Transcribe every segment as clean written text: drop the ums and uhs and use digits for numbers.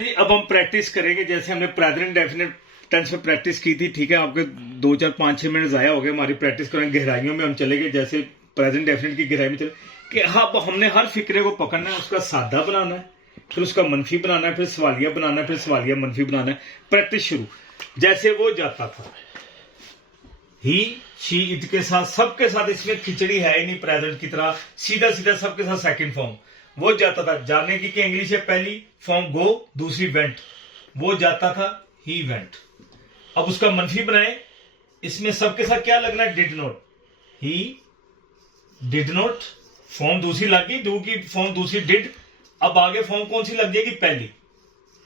जी, अब हम प्रैक्टिस करेंगे जैसे हमने प्रेजेंट डेफिनेट टेंस में प्रैक्टिस की थी। ठीक है, आपके 2 4 5 6 मिनट जाया हो गए। हमारी प्रैक्टिस करेंगे, गहराइयों में हम चले गए, जैसे प्रेजेंट डेफिनेट की गहराई में चले कि हाँ हमने हर फिक्रे को पकड़ना है, उसका सादा बनाना है, फिर उसका मनफी बनाना है, फिर सवालिया बनाना है, फिर सवालिया मनफी बनाना है। प्रैक्टिस शुरू। जैसे वो जाता था, ही शी इट के साथ, सबके साथ इसमें खिचड़ी है ही नहीं प्रेजेंट की तरह, सीधा सीधा सबके साथ सेकंड फॉर्म। वो जाता था, जाने की इंग्लिश है पहली फॉर्म गो, दूसरी वेंट। वो जाता था, ही वेंट। अब उसका मनफी बनाए, इसमें सबके साथ क्या लगना है, did not. He did not, form दूसरी लग गई, डू की फॉर्म दूसरी डिड। अब आगे फॉर्म कौन सी लग जाएगी, पहली।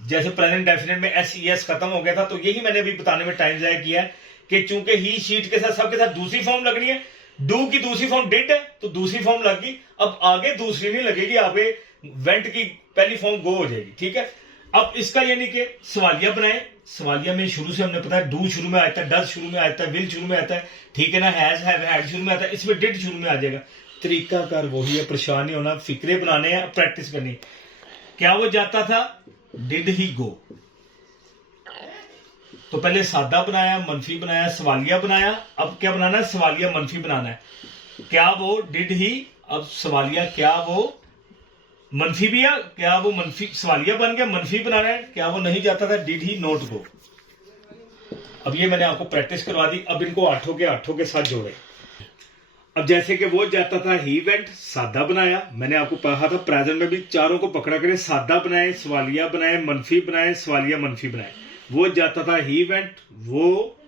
जैसे प्रेजेंट डेफिनेट में एस ई एस खत्म हो गया था, तो यही मैंने अभी बताने में टाइम जाया किया है कि चूंकि ही शीट के साथ सबके साथ दूसरी फॉर्म लगनी है, डू की दूसरी फॉर्म डिड है तो दूसरी फॉर्म लग गई। अब आगे दूसरी नहीं लगेगी, आगे वेंट की पहली फॉर्म गो हो जाएगी। ठीक है, अब इसका यानी कि सवालिया बनाए। सवालिया में शुरू से हमने पता है डू शुरू में आता है, डज शुरू में आता है, विल शुरू में आता है, ठीक है ना, हैज हैव हैड शुरू में आता है, इसमें डिड शुरू में आ जाएगा। तरीकाकार वही है, परेशान नहीं होना, फिक्रे बनाने हैं, प्रैक्टिस करनी। क्या वो जाता था, डिड ही गो। तो पहले सादा बनाया, मनफी बनाया, सवालिया बनाया। अब क्या बनाना है, सवालिया मनफी बनाना है। क्या वो डिड ही, अब सवालिया क्या वो मनफी भी है, क्या वो मनफी सवालिया बन गया, मनफी बनाना है। क्या वो नहीं जाता था, डिड ही नॉट गो। अब ये मैंने आपको प्रैक्टिस करवा दी। अब इनको आठों के साथ जोड़े। अब जैसे कि वो जाता था, ही वेंट, सादा बनाया। मैंने आपको कहा था प्रेजेंट में भी चारों को पकड़ा करें, सादा बनाए, सवालिया बनाए, मनफी बनाए, सवालिया मनफी बनाए। वो जाता था, ही वेंट। वो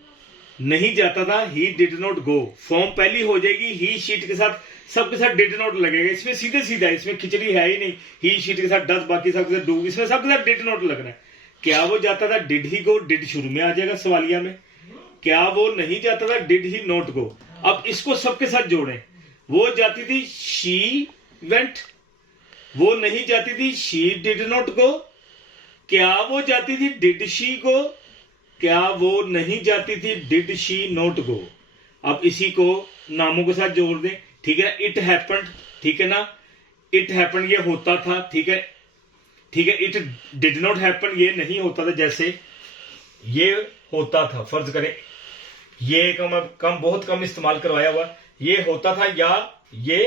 नहीं जाता था, he did not go. Form पहली हो जाएगी, ही शीट के साथ सबके साथ डिड नॉट लगेगा। इसमें सीधे सीधा, इसमें खिचड़ी है ही नहीं। ही शीट के साथ डज, बाकी सबके साथ डू, इसमें सबके साथ डिड नॉट लगना है। क्या वो जाता था, डिड ही गो, डिड शुरू में आ जाएगा सवालिया में। क्या वो नहीं जाता था, डिड ही नॉट गो। अब इसको सबके साथ जोड़ें। वो जाती थी, शी वेंट। वो नहीं जाती थी, शी डिड नॉट गो। क्या वो जाती थी, डिड शी गो। क्या वो नहीं जाती थी, डिड शी नॉट गो। अब इसी को नामों के साथ जोड़ दें। ठीक है, इट हैपेंड, ठीक है ना, इट हैपेंड ये होता था। ठीक है, ठीक है, इट डिड नॉट हैपन ये नहीं होता था। जैसे ये होता था, फर्ज करें ये कम बहुत कम इस्तेमाल करवाया हुआ, ये होता था या ये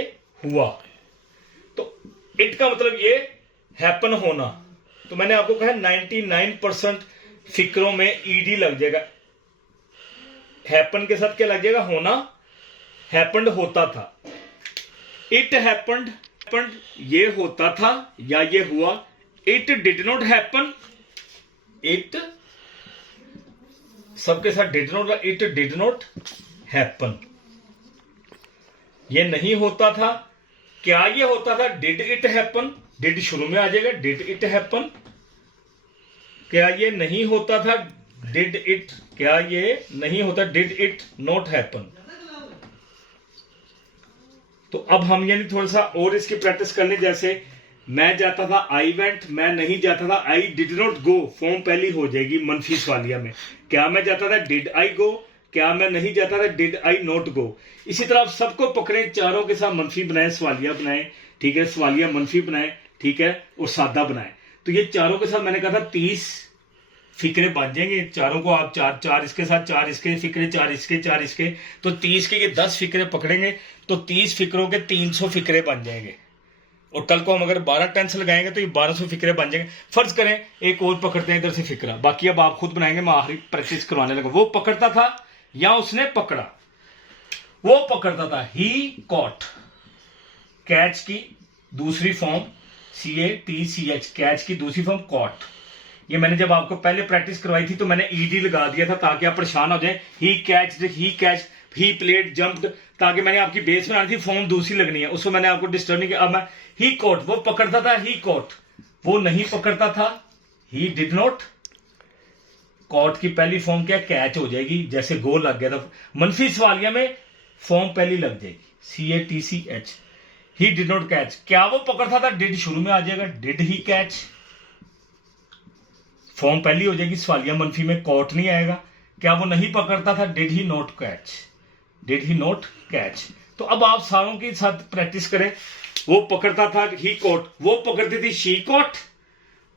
हुआ। तो इट का मतलब ये हैपन होना। तो मैंने आपको कहा 99% फिक्रों में ईडी लग जाएगा। हैपन के साथ क्या लग जाएगा, होना। हैपन्ड होता था, इट हैपन्ड ये होता था या ये हुआ। It did not happen, it सबके साथ did not, it did not happen ये नहीं होता था। क्या ये होता था, डिड इट हैपन, डिड शुरू में आ जाएगा, डिड इट हैपन। क्या ये नहीं होता था, डिड इट, क्या ये नहीं होता, डिड इट नॉट हैपन। तो अब हम यानी थोड़ा सा और इसकी प्रैक्टिस कर लें। जैसे मैं जाता था, आई वेंट। मैं नहीं जाता था, I did not go. Form पहली हो जाएगी मनफी सवालिया में। क्या मैं जाता था, डिड आई गो। क्या मैं नहीं जाता था, डिड आई नॉट गो। इसी तरह आप सबको पकड़े, चारों के साथ मनफी बनाए, सवालिया बनाए, ठीक है, सवालिया मनफी बनाए, ठीक है, और सादा बनाए। तो ये चारों के साथ मैंने कहा था 30 फिक्रे बन जाएंगे। चारों को आप चार चार इसके साथ, चार इसके फिक्रे, चार इसके, चार इसके, तो 30 के ये 10 फिक्रे पकड़ेंगे तो 30 फिक्रों के 300 फिक्रे बन जाएंगे। और कल को हम अगर 12 टेंस लगाएंगे तो ये 1200 फिक्रे बन जाएंगे। फर्ज करें एक और पकड़ते हैं इधर से फिक्रा, बाकी अब आप खुद बनाएंगे, मैं आखिरी प्रैक्टिस करवाने लगा। वो पकड़ता था या उसने पकड़ा। वो पकड़ता था, ही कॉट। कैच की दूसरी फॉर्म CATCH, कैच की दूसरी फॉर्म कॉट। ये मैंने जब आपको पहले प्रैक्टिस करवाई थी तो मैंने ईडी लगा दिया था ताकि आप परेशान हो जाए। ही कैच, ही प्लेड, जंप्ड, ताकि मैंने आपकी बेस बनानी थी, फॉर्म दूसरी लगनी है, उसको मैंने आपको डिस्टर्ब नहीं किया। अब मैं ही कॉट, वो पकड़ता था, ही कॉट। वो नहीं पकड़ता था, ही डिड नॉट। कॉट की पहली फॉर्म क्या, कैच हो जाएगी, जैसे गो लग गया था। मनफी सवालिया में फॉर्म पहली लग जाएगी, CATCH। He did not catch. क्या वो पकड़ता था, डिड शुरू में आ जाएगा, डिड ही कैच। फॉर्म पहली हो जाएगी सवालिया मनफी में, कॉट नहीं आएगा। क्या वो नहीं पकड़ता था, did he not catch, did he not catch. तो अब आप सारों के साथ प्रैक्टिस करें। वो पकड़ता था, ही कॉट। वो पकड़ती थी, शी कॉट।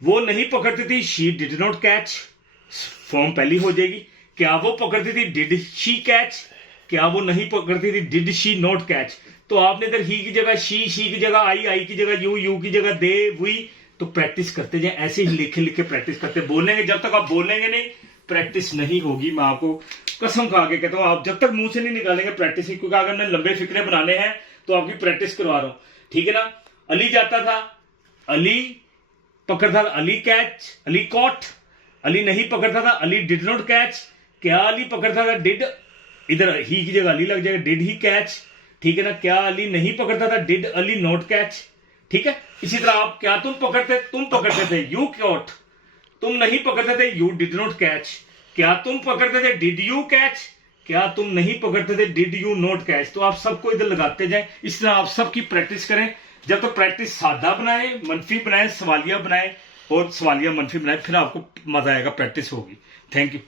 वो नहीं पकड़ती थी, she did not catch, form पहली हो जाएगी। क्या वो पकड़ती थी, डिड शी कैच, क्या वो नहीं पकड़ती थी, डिड शी नॉट कैच। तो आपने इधर ही की जगह शी की जगह आई की जगह यू की जगह दे, वी। तो प्रैक्टिस करते जाए, ऐसे ही लिखे लिखे प्रैक्टिस करते बोलेंगे। जब तक आप बोलेंगे नहीं, प्रैक्टिस नहीं होगी। मैं आपको कसम खा के कहता हूं, आप जब तक मुंह से नहीं निकालेंगे प्रैक्टिस ही, क्योंकि अगर मैं लंबे फिक्रे बनाने हैं तो आपकी प्रैक्टिस करवा रहा हूं, ठीक है ना। अली जाता था, अली पकड़ता था, अली कैच, अली कॉट। अली नहीं पकड़ता था, अली डिड नॉट कैच। क्या अली पकड़ता था, डिड, इधर ही की जगह अली लग जाएगा, डिड ही कैच, ठीक है ना। क्या अली नहीं पकड़ता था, डिड अली नॉट कैच, ठीक है। इसी तरह आप, क्या तुम पकड़ते थे, यू कॉट। तुम नहीं पकड़ते थे, यू डिड नॉट कैच। क्या तुम पकड़ते थे, डिड यू कैच। क्या तुम नहीं पकड़ते थे, डिड यू नॉट कैच। तो आप सबको इधर लगाते जाए, इस तरह आप सबकी प्रैक्टिस करें। जब तो प्रैक्टिस सादा बनाए, मनफी बनाए, सवालिया बनाए और सवालिया मनफी बनाए, फिर आपको मजा आएगा, प्रैक्टिस होगी। Thank you.